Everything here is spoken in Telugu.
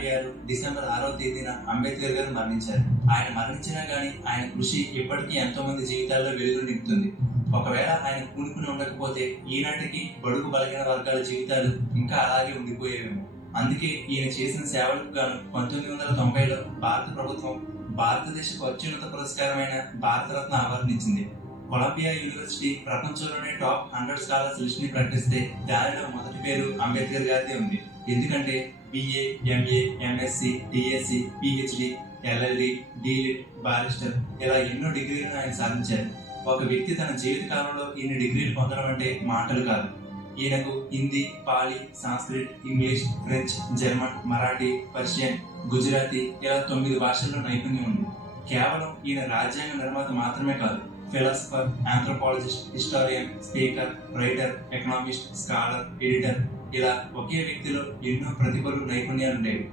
1956 డిసెంబర్ 6వ తేదీన అంబేద్కర్ గారు మరణించారు. ఆయన మరణించినా గానీ ఆయన కృషి ఇప్పటికీ ఎంతో మంది జీవితాల్లో వెలుగులు నింపుతుంది. ఒకవేళ ఆయన పూనుకుని ఉండకపోతే ఈనాటికి బడుగు బలహీన వర్గాల జీవితాలు ఇంకా అలాగే ఉండిపోయేవేమో. అందుకే ఈయన చేసిన సేవలకు గాను 1990లో భారత ప్రభుత్వం భారతదేశపు అత్యున్నత పురస్కారమైన భారతరత్న అవార్డు ఇచ్చింది. కొలంబియా యూనివర్సిటీ ప్రపంచంలోనే టాప్ 100 స్కాలర్స్ లిస్ట్ ని ప్రకటిస్తే దానిలో మొదటి పేరు అంబేద్కర్ గారిదే ఉంది. ఎందుకంటే BA, MA, MSc, DSc, PhD, LLD, DLitt, barrister ఇలా ఎన్నో డిగ్రీలను ఆయన సాధించారు. ఒక వ్యక్తి తన జీవిత కాలంలో ఇన్ని డిగ్రీలు పొందడం అంటే మాటలు కాదు. ఈయనకు Hindi, Pali, Sanskrit, English, French, German, Marathi, Persian, Gujarati ఇలా 9 భాషల్లో నైపుణ్యం ఉంది. కేవలం ఈయన రాజ్యాంగ నిర్మాత మాత్రమే కాదు, philosopher, anthropologist, historian, speaker, writer, economist, scholar, editor ఇలా ఒకే వ్యక్తిలో ఎన్నో ప్రతిభలు, నైపుణ్యాలుండేవి.